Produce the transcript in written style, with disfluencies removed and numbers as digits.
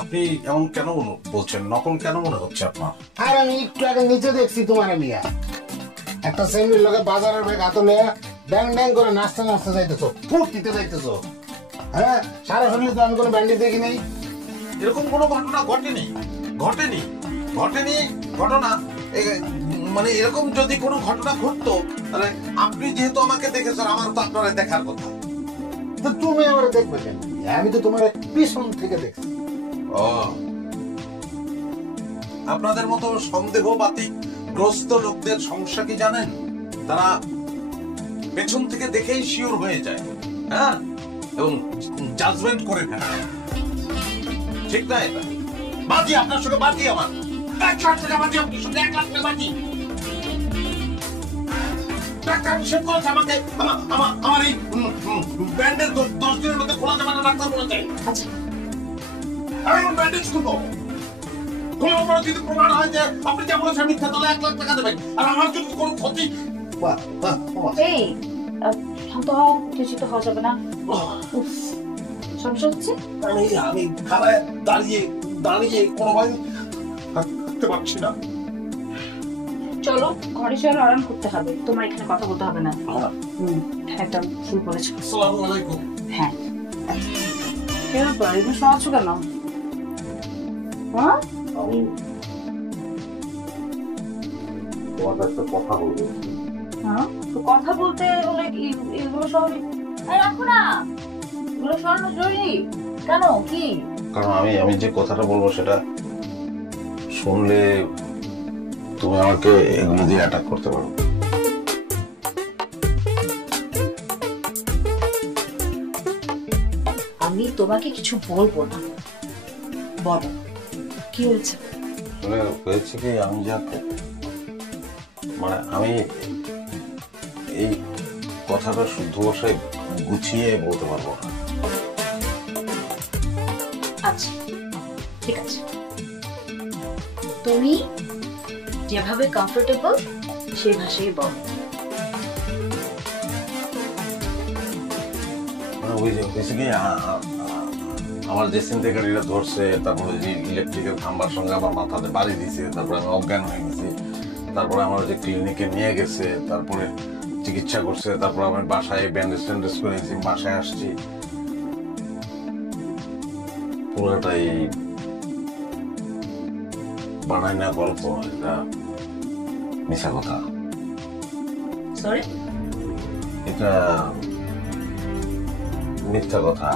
আপনি এমন কেন বলছেন? নকল কেন মনে হচ্ছে আপনার? আর আমি একটু আগে নিচে দেখছি তোমার মিয়া একটা সেমির লোকে বাজারের ব্যাগ হাতে নিয়ে ব্যাং ব্যাং করে নাচতে নাচতে যাইতেছো, ফুর্তিতে যাইতেছো। হ্যাঁ, সারা শরীরে তো আমি কোনো ব্যান্ডেজ দেখি নাই। এরকম কোনো ঘটনা ঘটেনি, ঘটেনি, ঘটেনি ঘটনা। মানে এরকম যদি কোনো ঘটনা ঘটতো তাহলে আপনি যেহেতু আমাকে দেখেছেন, আমার তো আপনারা দেখার কথা। তো তুমি আমার দেখবে কেন? আমি তো তোমার পিছন থেকে দেখছি। ও, আপনাদের মতো সন্দেহবাতিক গ্রস্ত লোকদের সমস্যা কি জানেন? তারা পেছন থেকে দেখেই শিওর হয়ে যায়, হ্যাঁ, এবং জাজমেন্ট করে ফেলে। ঠিক না? এটা বাজি, আপনার সঙ্গে বাজি, আমার 1,00,000 টাকা বাজি, আপনার সঙ্গে 1,00,000 টাকা বাজি। ডাক্তার নিষেধ করেছে আমাকে, আমার এই ব্যান্ডেজ 10 দিনের মধ্যে খোলা যাবে না, ডাক্তার বলেছে। আচ্ছা, আমি ব্যান্ডেজ খুলবো, খোলার পরে যদি প্রমাণ হয় যে আপনি যা বলেছেন মিথ্যা, তাহলে 1,00,000 টাকা দেবেন। আর আমার যদি কোনো ক্ষতি, এই শান্ত হও, উত্তেজিত হওয়া যাবে না। উফ, সমস্যা হচ্ছে? আমি খাড়ায় দাঁড়িয়ে দাঁড়িয়ে কোনোভাবে থাকতে পারছি না। চলো ঘরে চলো, আরাম করতে হবে, তোমার এখানে কথা বলতে হবে না। একটা ভুল বলেছো। আসসালামু আলাইকুম। হ্যাঁ, কি ব্যাপার, এগুলো শোনাচ্ছ কেন? হ্যাঁ, আমি তোমার কাছে কথা বলবো। হ্যাঁ, তো কথা বলতে হলে এগুলো সব রাখো না, এগুলো সরানো জরুরি। কেন, কি? কারণ আমি যে কথাটা বলবো সেটা শুনলে তুমি আমাকে এগুলো দিয়ে অ্যাটাক করতে পারো। আমি তোমাকে কিছু বলবো না, বলো কি হয়েছে? হয়েছে কি, আমি যা মানে আমি এই কথাটা শুদ্ধ ভাষায় গুছিয়ে বলতে পারবো না। আচ্ছা, ঠিক আছে, তুমি যেভাবে কমফোর্টেবল সেই ভাষায় বলো। ওই যে হয়েছে কি, আমার যে ছিনতাইকারীরা ধরছে, তারপরে যে ইলেকট্রিকের খাম্বার সঙ্গে আমার মাথাতে বাড়ি দিছে, তারপরে আমি অজ্ঞান হয়ে গেছি, তারপরে আমার যে ক্লিনিকে নিয়ে গেছে, তারপরে চিকিৎসা করছে, তারপর আমি বাসায় ব্যান্ডেজ ট্যান্ডেজ করে গেছি, বাসায় আসছি, পুরোটাই বানাই না গল্প, এটা মিছা কথা। সরি, এটা মিথ্যা কথা।